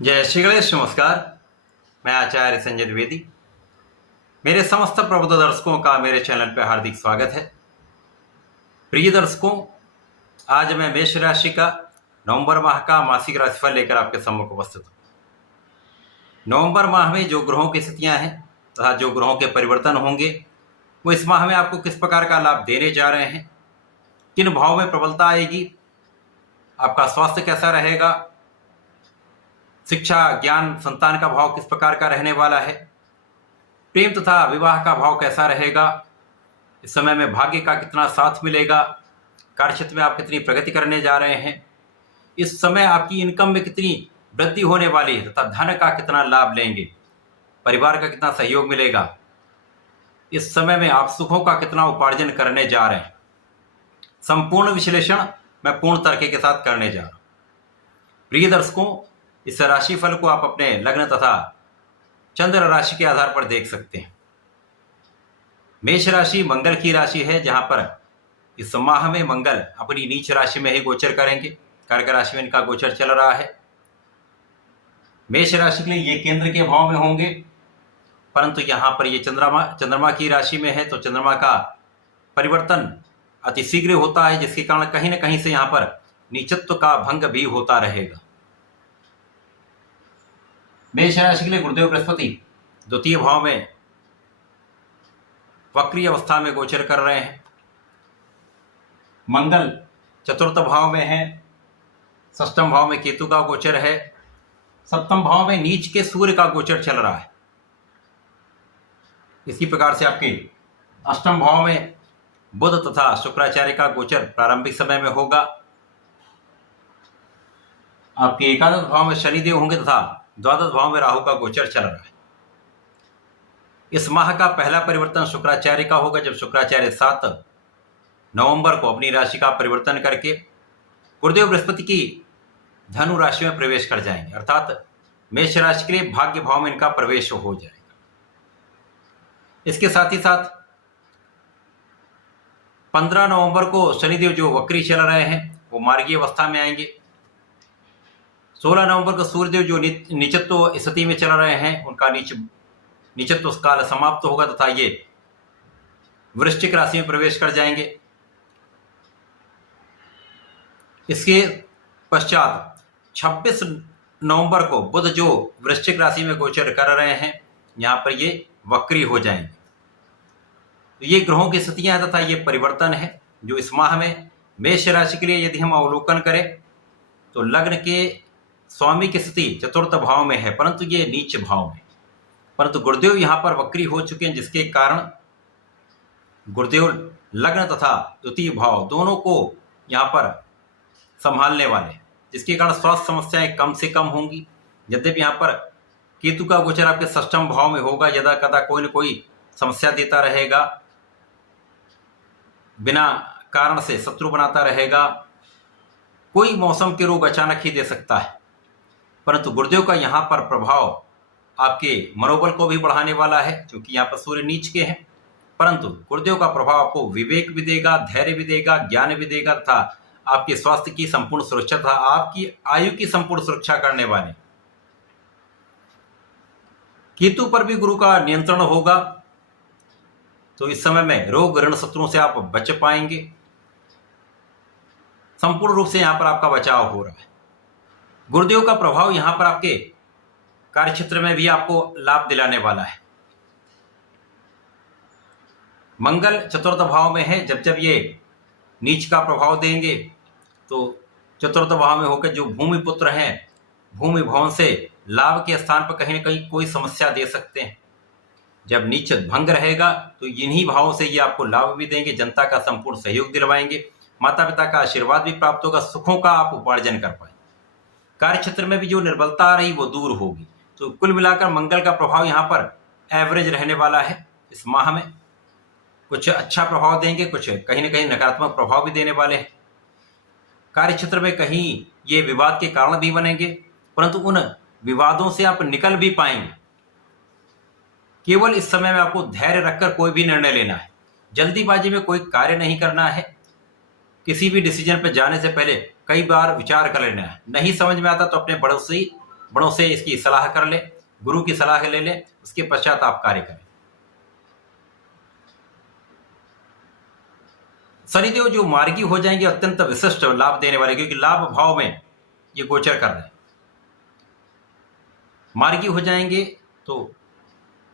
जय श्री गणेश। नमस्कार। मैं आचार्य संजय द्विवेदी। मेरे समस्त प्रबुद्ध दर्शकों का मेरे चैनल पर हार्दिक स्वागत है। प्रिय दर्शकों, आज मैं मेष राशि का नवंबर माह का मासिक राशिफल लेकर आपके सम्मुख उपस्थित हूँ। नवंबर माह में जो ग्रहों की स्थितियां हैं तथा जो ग्रहों के परिवर्तन होंगे वो इस माह में आपको किस प्रकार का लाभ देने जा रहे हैं, किन भाव में प्रबलता आएगी, आपका स्वास्थ्य कैसा रहेगा, शिक्षा ज्ञान संतान का भाव किस प्रकार का रहने वाला है, प्रेम तथा विवाह का भाव कैसा रहेगा, इस समय में भाग्य का कितना साथ मिलेगा, कार्यक्षेत्र में आप कितनी प्रगति करने जा रहे हैं, इस समय आपकी इनकम में कितनी वृद्धि होने वाली है तथा धन का कितना लाभ लेंगे, परिवार का कितना सहयोग मिलेगा, इस समय में आप सुखों का कितना उपार्जन करने जा रहे हैं, संपूर्ण विश्लेषण मैं पूर्ण तर्क के साथ करने जा रहा हूं। प्रिय दर्शकों, इस राशिफल को आप अपने लग्न तथा चंद्र राशि के आधार पर देख सकते हैं। मेष राशि मंगल की राशि है, जहां पर इस माह में मंगल अपनी नीच राशि में ही गोचर करेंगे। कर्क राशि में इनका गोचर चल रहा है। मेष राशि के लिए ये केंद्र के भाव में होंगे, परंतु यहां पर ये चंद्रमा की राशि में है, तो चंद्रमा का परिवर्तन अतिशीघ्र होता है, जिसके कारण कहीं ना कहीं से यहां पर नीचत्व का भंग भी होता रहेगा। मेष राशि के लिए गुरुदेव बृहस्पति द्वितीय भाव में वक्री अवस्था में गोचर कर रहे हैं। मंगल चतुर्थ भाव में है, षष्ठम भाव में केतु का गोचर है, सप्तम भाव में नीच के सूर्य का गोचर चल रहा है। इसी प्रकार से आपके अष्टम भाव में बुध तथा शुक्राचार्य का गोचर प्रारंभिक समय में होगा। आपके एकादश भाव में शनिदेव होंगे तथा द्वादश भाव में राहु का गोचर चल रहा है। इस माह का पहला परिवर्तन शुक्राचार्य का होगा, जब शुक्राचार्य 7 नवंबर को अपनी राशि का परिवर्तन करके गुरुदेव बृहस्पति की धनु राशि में प्रवेश कर जाएंगे, अर्थात मेष राशि के लिए भाग्य भाव में इनका प्रवेश हो जाएगा। इसके साथ ही साथ 15 नवंबर को शनिदेव जो वक्री चल रहे हैं वो मार्गीय अवस्था में आएंगे। 16 नवंबर को सूर्यदेव जो नीचत्व स्थिति में चल रहे हैं उनका नीचत्व काल समाप्त होगा तथा ये वृश्चिक राशि में प्रवेश कर जाएंगे। इसके पश्चात 26 नवंबर को बुध जो वृश्चिक राशि में गोचर कर रहे हैं, यहां पर ये वक्री हो जाएंगे। तो ये ग्रहों की स्थितियां हैं तथा ये परिवर्तन है जो इस माह में मेष राशि के लिए यदि हम अवलोकन करें तो लग्न के स्वामी की स्थिति चतुर्थ भाव में है, परंतु ये नीच भाव में, परंतु गुरुदेव यहां पर वक्री हो चुके हैं, जिसके कारण गुरुदेव लग्न तथा द्वितीय भाव दोनों को यहां पर संभालने वाले, जिसके कारण स्वास्थ्य समस्याएं कम से कम होंगी। यद्यपि यहां पर केतु का गोचर आपके षष्ठम भाव में होगा, यदा कदा कोई न कोई समस्या देता रहेगा, बिना कारण से शत्रु बनाता रहेगा, कोई मौसम के रोग अचानक ही दे सकता है। परंतु गुरुदेव का यहाँ पर प्रभाव आपके मनोबल को भी बढ़ाने वाला है, क्योंकि यहाँ पर सूर्य नीच के हैं, परंतु गुरुदेव का प्रभाव आपको विवेक भी देगा, धैर्य भी देगा, ज्ञान भी देगा तथा आपके स्वास्थ्य की संपूर्ण सुरक्षा तथा आपकी आयु की संपूर्ण सुरक्षा करने वाले। केतु पर भी गुरु का नियंत्रण होगा, तो इस समय में रोग ऋण शत्रुओं से आप बच पाएंगे। संपूर्ण रूप से यहां पर आपका बचाव हो रहा है। गुरुदेव का प्रभाव यहां पर आपके कार्यक्षेत्र में भी आपको लाभ दिलाने वाला है। मंगल चतुर्थ भाव में है, जब ये नीच का प्रभाव देंगे तो चतुर्थ भाव में होकर जो भूमि पुत्र हैं, भूमि भवन से लाभ के स्थान पर कहीं ना कहीं कोई समस्या दे सकते हैं। जब नीच भंग रहेगा तो इन्हीं भावों से ये आपको लाभ भी देंगे, जनता का संपूर्ण सहयोग दिलवाएंगे, माता पिता का आशीर्वाद भी प्राप्त होगा, सुखों का आप उपार्जन कर पाएंगे। कार्य क्षेत्र में भी जो निर्बलता आ रही वो दूर होगी। तो कुल मिलाकर मंगल का प्रभाव यहाँ पर एवरेज रहने वाला है। इस माह में कुछ अच्छा प्रभाव देंगे, कुछ कहीं ना कहीं नकारात्मक प्रभाव भी देने वाले हैं। कार्य क्षेत्र में कहीं ये विवाद के कारण भी बनेंगे, परंतु उन विवादों से आप निकल भी पाएंगे। केवल इस समय में आपको धैर्य रखकर कोई भी निर्णय लेना है, जल्दीबाजी में कोई कार्य नहीं करना है। किसी भी डिसीजन पर जाने से पहले कई बार विचार कर लेना है। नहीं समझ में आता तो अपने बड़ों से बड़ों से इसकी सलाह कर ले, गुरु की सलाह ले ले, उसके पश्चात आप कार्य करें। शनिदेव जो मार्गी हो जाएंगे अत्यंत विशिष्ट लाभ देने वाले, क्योंकि लाभ भाव में ये गोचर कर रहे हैं। मार्गी हो जाएंगे तो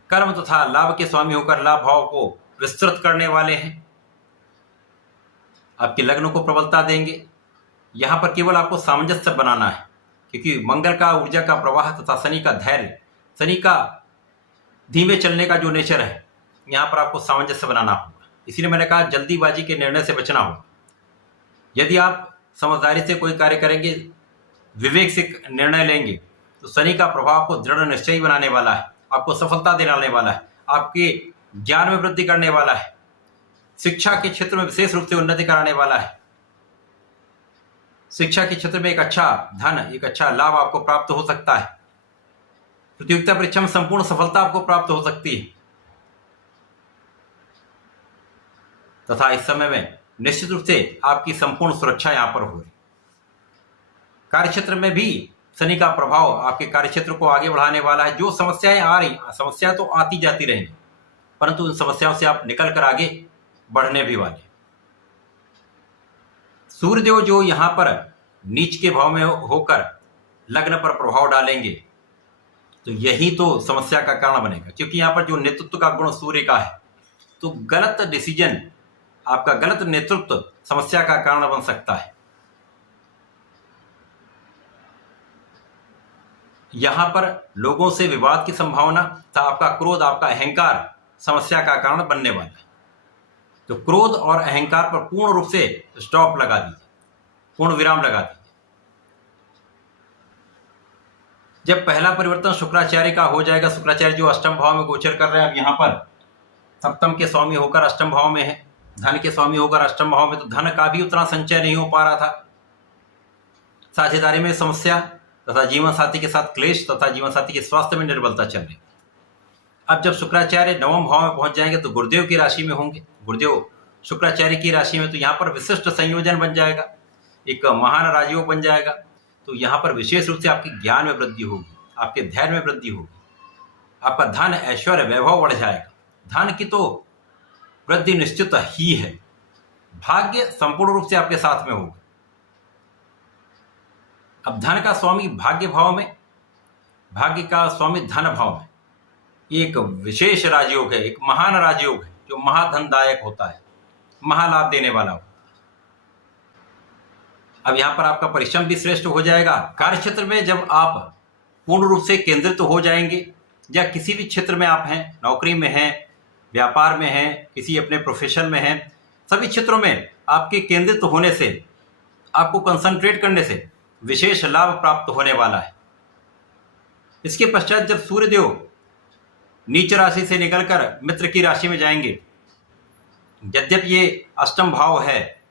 कर्म तथा लाभ के स्वामी होकर लाभ भाव को विस्तृत करने वाले हैं, आपके लग्न को प्रबलता देंगे। यहां पर केवल आपको सामंजस्य बनाना है, क्योंकि मंगल का ऊर्जा का प्रवाह तथा शनि का धैर्य, शनि का धीमे चलने का जो नेचर है, यहां पर आपको सामंजस्य बनाना होगा। इसलिए मैंने कहा जल्दीबाजी के निर्णय से बचना होगा। यदि आप समझदारी से कोई कार्य करेंगे, विवेक से निर्णय लेंगे, तो शनि का प्रभाव आपको दृढ़ निश्चयी बनाने वाला है, आपको सफलता दिलाने वाला है, आपके ज्ञान में वृद्धि करने वाला है, शिक्षा के क्षेत्र में विशेष रूप से उन्नति कराने वाला है। शिक्षा के क्षेत्र में एक अच्छा धन, एक अच्छा लाभ आपको प्राप्त हो सकता है। प्रतियोगिता परीक्षा में संपूर्ण सफलता आपको प्राप्त हो सकती है। तथा इस समय में निश्चित रूप से आपकी संपूर्ण सुरक्षा यहां पर हो रही। कार्यक्षेत्र में भी शनि का प्रभाव आपके कार्यक्षेत्र को आगे बढ़ाने वाला है। जो समस्याएं आ रही, समस्याएं तो आती जाती रहेंगी, परंतु उन समस्याओं से आप निकल कर आगे बढ़ने भी वाले। सूर्यदेव जो यहां पर नीच के भाव में होकर लग्न पर प्रभाव डालेंगे, तो यही तो समस्या का कारण बनेगा, क्योंकि यहां पर जो नेतृत्व का गुण सूर्य का है, तो गलत डिसीजन, आपका गलत नेतृत्व समस्या का कारण बन सकता है। यहां पर लोगों से विवाद की संभावना तथा आपका क्रोध, आपका अहंकार समस्या का कारण बनने वाला है। तो क्रोध और अहंकार पर पूर्ण रूप से स्टॉप लगा दीजिए, पूर्ण विराम लगा दीजिए। जब पहला परिवर्तन शुक्राचार्य का हो जाएगा, शुक्राचार्य जो अष्टम भाव में गोचर कर रहे हैं, अब यहां पर सप्तम के स्वामी होकर अष्टम भाव में है, धन के स्वामी होकर अष्टम भाव में, तो धन का भी उतना संचय नहीं हो पा रहा था। साझेदारी में समस्या तथा जीवन साथी के साथ क्लेश तथा जीवन साथी के स्वास्थ्य में निर्बलता चल रही। अब जब शुक्राचार्य नवम भाव में पहुंच जाएंगे तो गुरुदेव की राशि में होंगे, गुरुदेव शुक्राचार्य की राशि में, तो यहाँ पर विशिष्ट संयोजन बन जाएगा, एक महान राजयोग बन जाएगा। तो यहाँ पर विशेष रूप से आपके ज्ञान में वृद्धि होगी, आपके धैर्य में वृद्धि होगी, आपका धन, ऐश्वर्य, वैभव बढ़ जाएगा। धन की तो वृद्धि निश्चित ही है, भाग्य संपूर्ण रूप से आपके साथ में होगा। अब धन का स्वामी भाग्य भाव में, भाग्य का स्वामी धन भाव में, एक विशेष राजयोग है, एक महान राजयोग है जो महाधनदायक होता है, महालाभ देने वाला होता है। अब यहां पर आपका परिश्रम भी श्रेष्ठ हो जाएगा। कार्यक्षेत्र में जब आप पूर्ण रूप से केंद्रित हो जाएंगे, या किसी भी क्षेत्र में आप हैं, नौकरी में हैं, व्यापार में हैं, किसी अपने प्रोफेशन में हैं, सभी क्षेत्रों में आपके केंद्रित होने से, आपको कंसंट्रेट करने से विशेष लाभ प्राप्त होने वाला है। इसके पश्चात जब सूर्यदेव नीच राशि से निकलकर मित्र की राशि में जाएंगे, यद्यपि ये अष्टम भाव है,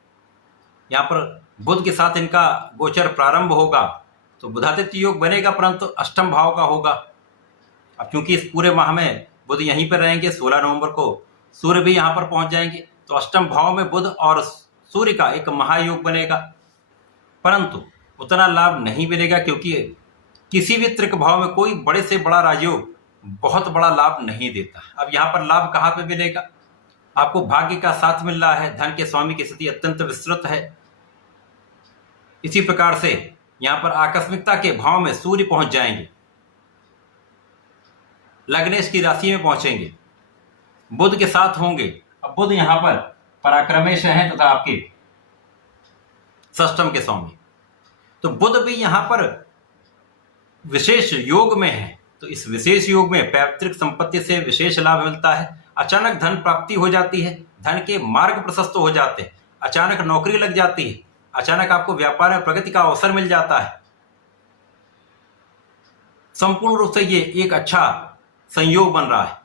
यहाँ पर बुध के साथ इनका गोचर प्रारंभ होगा, तो बुधादित्य योग बनेगा, परंतु अष्टम भाव का होगा। अब क्योंकि इस पूरे माह में बुध यहीं पर रहेंगे, 16 नवंबर को सूर्य भी यहाँ पर पहुंच जाएंगे, तो अष्टम भाव में बुध और सूर्य का एक महायोग बनेगा, परंतु उतना लाभ नहीं मिलेगा, क्योंकि किसी भी त्रिक भाव में कोई बड़े से बड़ा राजयोग बहुत बड़ा लाभ नहीं देता। अब यहाँ पर लाभ कहाँ पे मिलेगा? आपको भाग्य का साथ मिल रहा है, धन के स्वामी की स्थिति अत्यंत विस्तृत है। इसी प्रकार से यहाँ पर आकस्मिकता के भाव में सूर्य पहुंच जाएंगे, लग्नेश की राशि में पहुंचेंगे, बुध के साथ होंगे। अब बुध यहाँ पर पराक्रमेश हैं तथा आपके षष्टम के स्वामी, तो बुध भी यहाँ पर विशेष योग में है। तो इस विशेष योग में पैतृक संपत्ति से विशेष लाभ मिलता है, अचानक धन प्राप्ति हो जाती है, धन के मार्ग प्रशस्त हो जाते हैं, अचानक नौकरी लग जाती है, अचानक आपको व्यापार में प्रगति का अवसर मिल जाता है। संपूर्ण रूप से ये एक अच्छा संयोग बन रहा है।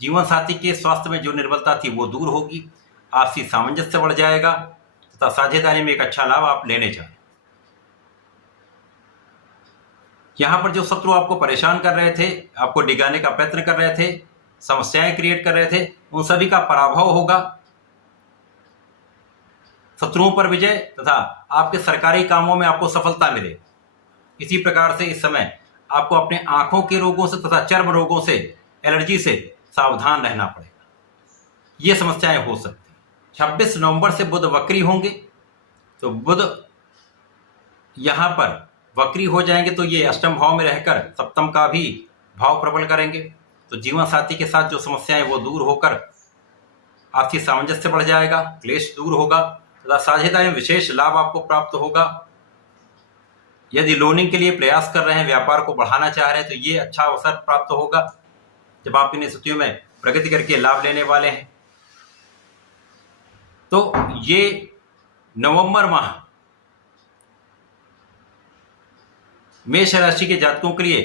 जीवन साथी के स्वास्थ्य में जो निर्बलता थी वो दूर होगी, आपसी सामंजस्य बढ़ जाएगा तथा साझेदारी में एक अच्छा लाभ आप लेने जाए। यहां पर जो शत्रु आपको परेशान कर रहे थे, आपको डिगाने का प्रयत्न कर रहे थे, समस्याएं क्रिएट कर रहे थे, उन सभी का पराभव होगा, शत्रुओं पर विजय तथा आपके सरकारी कामों में आपको सफलता मिले। इसी प्रकार से इस समय आपको अपने आंखों के रोगों से तथा चर्म रोगों से, एलर्जी से सावधान रहना पड़ेगा। ये समस्याएं हो सकती हैं। 26 नवंबर से बुध वक्री होंगे, तो बुध यहां पर वक्री हो जाएंगे तो ये अष्टम भाव में रहकर सप्तम का भी भाव प्रबल करेंगे। तो जीवन साथी के साथ जो समस्याएं वो दूर होकर आपसी सामंजस्य बढ़ जाएगा, क्लेश दूर होगा तथा साझेदारी में विशेष लाभ आपको प्राप्त होगा। यदि लोनिंग के लिए प्रयास कर रहे हैं, व्यापार को बढ़ाना चाह रहे हैं, तो ये अच्छा अवसर प्राप्त होगा जब आप इन स्थितियों में प्रगति करके लाभ लेने वाले हैं। तो ये नवंबर माह मेष राशि के जातकों के लिए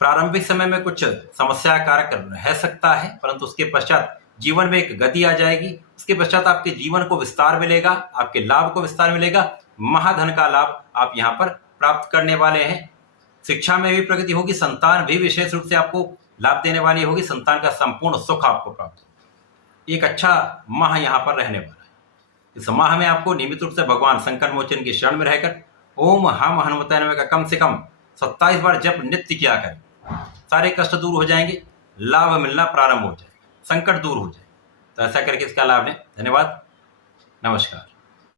प्रारंभिक समय में कुछ समस्या कारक रह सकता है, परंतु उसके पश्चात जीवन में एक गति आ जाएगी। उसके पश्चात आपके जीवन को विस्तार मिलेगा, आपके लाभ को विस्तार मिलेगा, महाधन का लाभ आप यहाँ पर प्राप्त करने वाले हैं। शिक्षा में भी प्रगति होगी, संतान भी विशेष रूप से आपको लाभ देने वाली होगी, संतान का संपूर्ण सुख आपको प्राप्त होगा। एक अच्छा माह यहाँ पर रहने वाला है। इस माह में आपको नियमित रूप से भगवान संकट मोचन की शरण में रहकर ओम हम हनुमताय नमः का कम से कम 27 बार जप नित्य किया करें। सारे कष्ट दूर हो जाएंगे, लाभ मिलना प्रारंभ हो जाएगा, संकट दूर हो जाएगा। तो ऐसा करके इसका लाभ लें। धन्यवाद, नमस्कार।